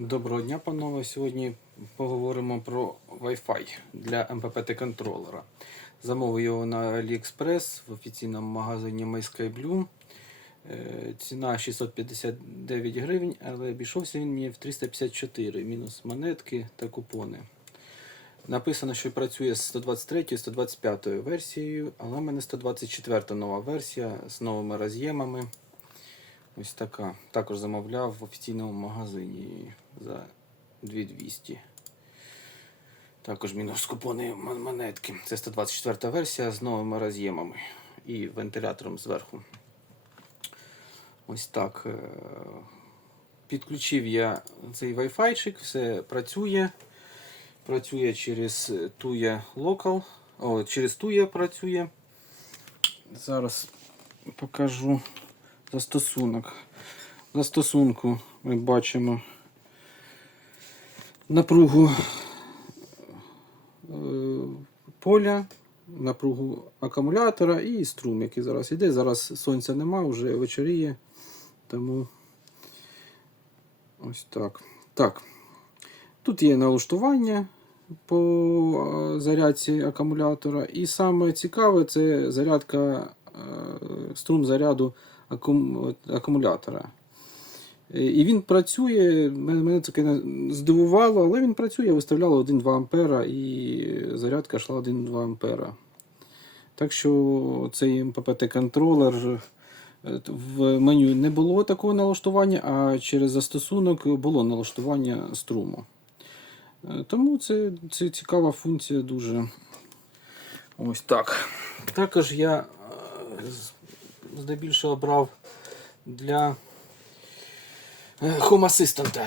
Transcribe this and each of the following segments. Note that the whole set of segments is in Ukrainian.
Доброго дня, панове. Сьогодні поговоримо про Wi-Fi для MPPT контролера. Замовив його на AliExpress в офіційному магазині MySkyBlue. Е, Ціна 659 гривень, але обійшовся він мені в 354, мінус монетки та купони. Написано, що працює з 123-125 версією, але в мене 124 нова версія з новими роз'ємами. Ось така. Також замовляв в офіційному магазині за 2200. Також мінус купони монетки. Це 124 версія з новими роз'ємами і вентилятором зверху. Ось так. е, Підключив я цей Wi-Fi, все працює. Працює через Tuya Local. О, через Tuya працює. Зараз покажу застосунок. В застосунку ми бачимо напругу е, поля, напругу акумулятора і струм, який зараз йде. Зараз сонця нема, вже вечоріє, тому ось так. Так. Тут є налаштування по е, зарядці акумулятора. І саме цікаве це зарядка е, струм заряду акумулятора. Е, І він працює, мене це здивувало, але він працює, виставляло 1-2 ампера і зарядка йшла 1-2 ампера. Так що цей МППТ-контролер е, в меню не було такого налаштування, а через застосунок було налаштування струму. Е, Тому це, це цікава функція дуже. Ось так. Також я здебільшого брав для е, Home Assistant.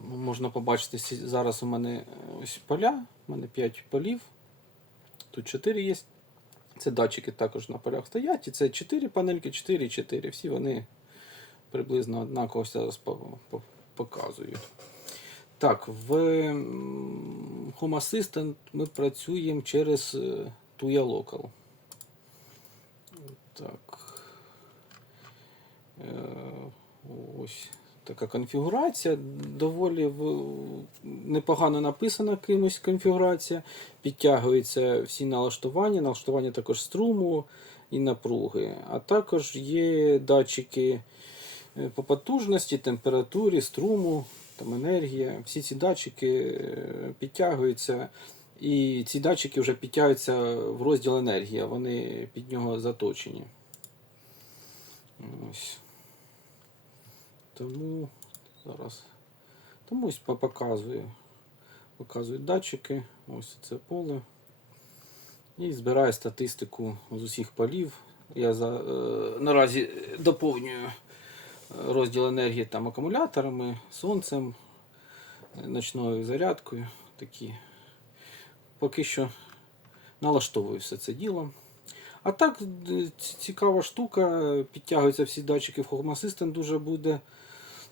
Можна побачити, зараз у мене е, ось поля, у мене 5 полів. Тут 4 є. Це датчики також на полях стоять. І це 4 панельки, 4 і 4. Всі вони приблизно однаково зараз по- по- показують. Так, в Home Assistant ми працюємо через е, Tuya Local. Так. Е, Ось така конфігурація. Доволі непогано написана кимось конфігурація. Підтягуються всі налаштування, налаштування також струму і напруги. А також є датчики е, по потужності, температурі, струму, там енергія. Всі ці датчики е, підтягуються. І ці датчики вже підтягуються в розділ енергія, вони під нього заточені. Ось. Тому зараз. Тому ось показую. Показую датчики. Ось це поле. І збираю статистику з усіх полів. Я за, е, наразі доповнюю розділ енергії там акумуляторами, сонцем, е, ночною зарядкою. Такі. Поки що налаштовую все це діло. А так, цікава штука, підтягуються всі датчики в Home Assistant, дуже буде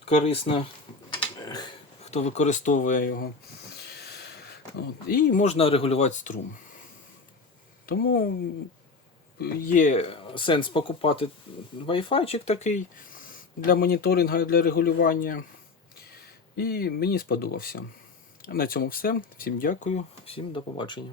корисно, хто використовує його. От. І можна регулювати струм. Тому є сенс покупати Wi-Fi такий для моніторингу і для регулювання. І мені сподобався. На цьому все. Всім дякую, всім до побачення.